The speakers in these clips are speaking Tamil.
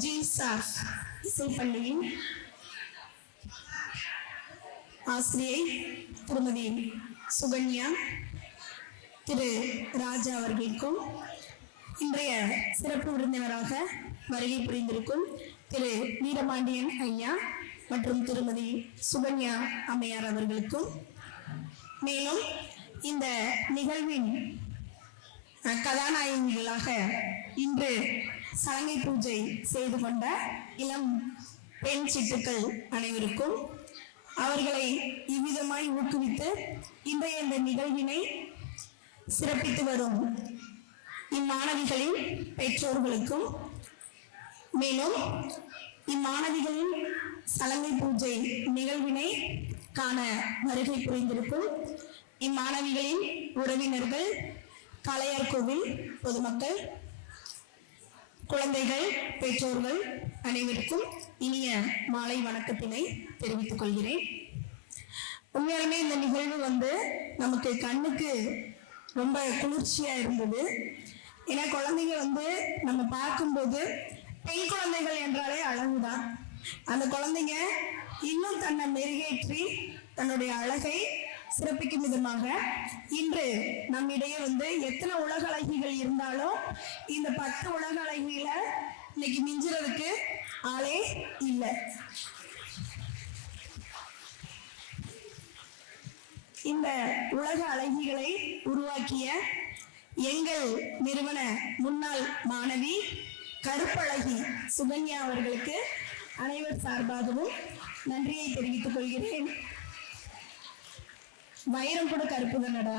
ஜிசாஸ் இசைப்பள்ளியின் ஆசிரியை திருமதி சுகன்யா, திரு ராஜா அவர்களுக்கும் இன்றைய சிறப்பு விருந்தினராக வருகை புரிந்திருக்கும் திரு வீரபாண்டியன் ஐயா மற்றும் திருமதி சுகன்யா அம்மையார் அவர்களுக்கும், மேலும் இந்த நிகழ்வின் கதாநாயகிகளாக இன்று சலங்கை பூஜை செய்து கொண்ட இளம் பெண் சிட்டுக்கள் அனைவருக்கும், அவர்களை இவ்விதமாய் ஊக்குவித்து இன்றைய இந்த நிகழ்வினை சிறப்பித்து வரும் இம்மாணவிகளின் பெற்றோர்களுக்கும், மேலும் இம்மாணவிகளின் சலங்கை பூஜை நிகழ்வினை காண வருகை புரிந்திருக்கும் இம்மாணவிகளின் உறவினர்கள், காளையார் கோவில் பொதுமக்கள், குழந்தைகள், பெற்றோர்கள் அனைவருக்கும் இனிய மாலை வணக்கத்தினை தெரிவித்துக் கொள்கிறேன். உண்மையாலுமே இந்த நிகழ்வு நமக்கு கண்ணுக்கு ரொம்ப குளிர்ச்சியா இருந்தது. ஏன்னா குழந்தைங்க நம்ம பார்க்கும்போது பெண் குழந்தைகள் என்றாலே அழகுதான். அந்த குழந்தைங்க இன்னும் தன்னை மெருகேற்றி தன்னுடைய அழகை சிறப்பிக்கும் விதமாக இன்று நம்மிடையே எத்தனை உலக அழகிகள் இருந்தாலும் இந்த 10 உலக அழகில இன்னைக்கு மிஞ்சுறதுக்கு ஆளே இல்லை. இந்த உலக அழகிகளை உருவாக்கிய எங்கள் நிறுவன முன்னாள் மாணவி கருப்பழகி சுகன்யா அவர்களுக்கு அனைவர் சார்பாகவும் நன்றியை தெரிவித்துக் கொள்கிறேன். வைரம் கூட கருப்பு தானடா.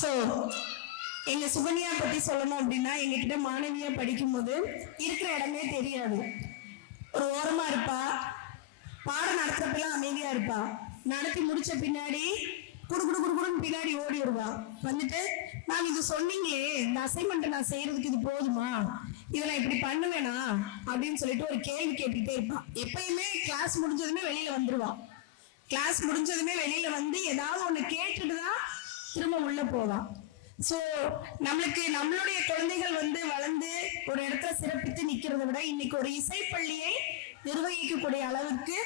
சோ எங்க சுகன்யா பத்தி சொல்லணும் அப்படின்னா, எங்ககிட்ட மாணவியா படிக்கும் போது இருக்கிற இடமே தெரியாது. ஒரு ஓரமா இருப்பா, பாடம் நடத்துறப்பெல்லாம் அமைதியா இருப்பா. நடத்தி முடிச்ச பின்னாடி குடுக்குடுன்னு பின்னாடி ஓடி வருவா. நான் இது சொன்னீங்களே, இந்த அசைன்மெண்ட் நான் செய்யறதுக்கு இது போதுமா, இதை நான் இப்படி பண்ணுவேனா அப்படின்னு சொல்லிட்டு ஒரு கேள்வி கேட்டுக்கிட்டே இருப்பான். எப்பயுமே கிளாஸ் முடிஞ்சதுமே வெளியில வந்துருவான். கிளாஸ் முடிஞ்சதுமே வெளியில ஏதாவது ஒண்ணு கேட்டுட்டு தான் திரும்ப உள்ள போவான். சோ நம்மளுடைய குழந்தைகள் வளர்ந்து ஒரு இடத்துல சிறப்பித்து நிக்கிறத விட இன்னைக்கு ஒரு இசைப்பள்ளியை நிர்வகிக்கக்கூடிய அளவுக்கு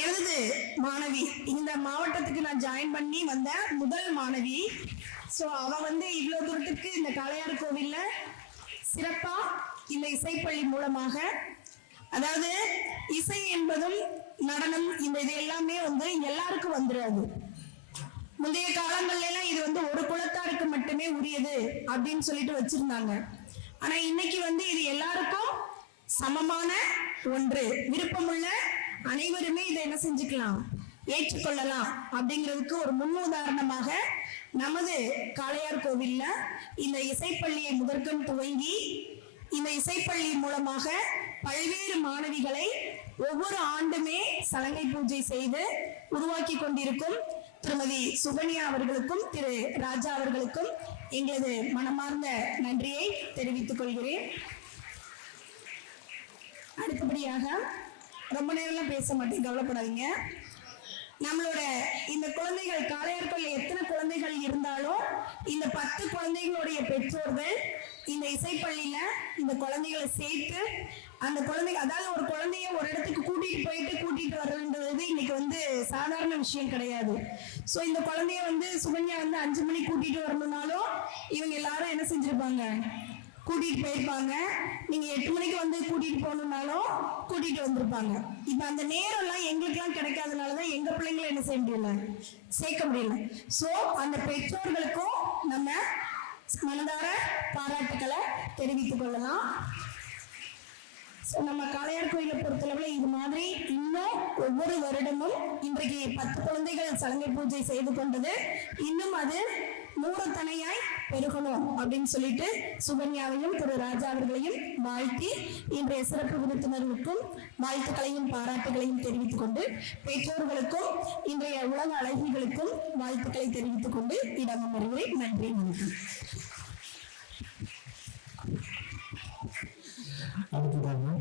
எனது மாணவி, இந்த மாவட்டத்துக்கு நான் ஜாயின் பண்ணி வந்த முதல் மாணவி. சோ அவ இவ்வளவு தூரத்துக்கு இந்த காளையார் கோவில்ல சிறப்பா இந்த இசைப்பள்ளி மூலமாக, அதாவது இசை என்பதும் நடனம் இந்த இது எல்லாமே எல்லாருக்கும் வந்துடாது. முந்தைய காலங்கள்ல எல்லாம் இது ஒரு குலத்தாருக்கு மட்டுமே உரியது அப்படின்னு சொல்லிட்டு வச்சிருந்தாங்க. ஆனா இன்னைக்கு இது எல்லாருக்கும் சமமான ஒன்று. விருப்பமுள்ள அனைவருமே இதை என்ன செஞ்சுக்கலாம், ஏற்றுக்கொள்ளலாம் அப்படிங்கிறதுக்கு ஒரு முன்னுதாரணமாக நமது காளையார் கோவில்ல இந்த இசைப்பள்ளியை முதற்கண் துவங்கி இந்த இசைப்பள்ளி மூலமாக பல்வேறு மாணவிகளை ஒவ்வொரு ஆண்டுமே சலங்கை பூஜை செய்து உருவாக்கி கொண்டிருக்கும் திருமதி சுகன்யா அவர்களுக்கும் திரு ராஜா அவர்களுக்கும் எங்களது மனமார்ந்த நன்றியை தெரிவித்துக் கொள்கிறேன். அடுத்தபடியாக ரொம்ப நேரம்லாம் பேச மாட்டேன், கவலைப்படாதீங்க. நம்மளோட இந்த குழந்தைகள் காளையார்கோவில்ல எத்தனை குழந்தைகள் இருந்தாலும் இந்த 10 குழந்தைகளுடைய பெற்றோர்கள் இந்த இசைப்பள்ளியில இந்த குழந்தைகளை சேர்த்து அந்த குழந்தைங்க, அதாவது ஒரு குழந்தைய ஒரு இடத்துக்கு கூட்டிட்டு வர்றதுன்றது இன்னைக்கு சாதாரண விஷயம் கிடையாது. சோ இந்த குழந்தைய சுகன்யா 5 மணிக்கு கூட்டிட்டு வரணும்னாலும் இவங்க எல்லாரும் என்ன செஞ்சிருப்பாங்க, கூட்டிட்டு போயிருப்பாங்க. நீங்க 8 மணிக்கு கூட்டிட்டு போகணும்னாலும் கூட்டிட்டு வந்திருப்பாங்க. இப்ப அந்த நேரம் எல்லாம் எங்களுக்கு எல்லாம் கிடைக்காதனாலதான் எங்க பிள்ளைங்களை என்ன செய்ய முடியல, சேர்க்க முடியல. சோ அந்த பெற்றோர்களுக்கும் நம்ம மனதார பாராட்டுக்களை தெரிவித்துக் கொள்ளலாம். நம்ம காளையார் கோயிலை பொறுத்தளவுல இது மாதிரி இன்னும் ஒவ்வொரு வருடமும் இன்றைக்கு 10 குழந்தைகள் சலங்கை பூஜை செய்து கொண்டது இன்னும் அது நூறத்தனையாய் பெருகணும் அப்படின்னு சொல்லிட்டு சுகன்யாவையும் திரு ராஜா அவர்களையும் வாழ்த்தி இன்றைய சிறப்பு விருந்தினர்களுக்கும் வாழ்த்துக்களையும் பாராட்டுகளையும் தெரிவித்துக் கொண்டு, பெற்றோர்களுக்கும் இன்றைய உலக அழகிகளுக்கும் வாழ்த்துக்களை தெரிவித்துக் கொண்டு இடமும் வருகிறேன். நன்றி, வணக்கம். அடுத்ததாக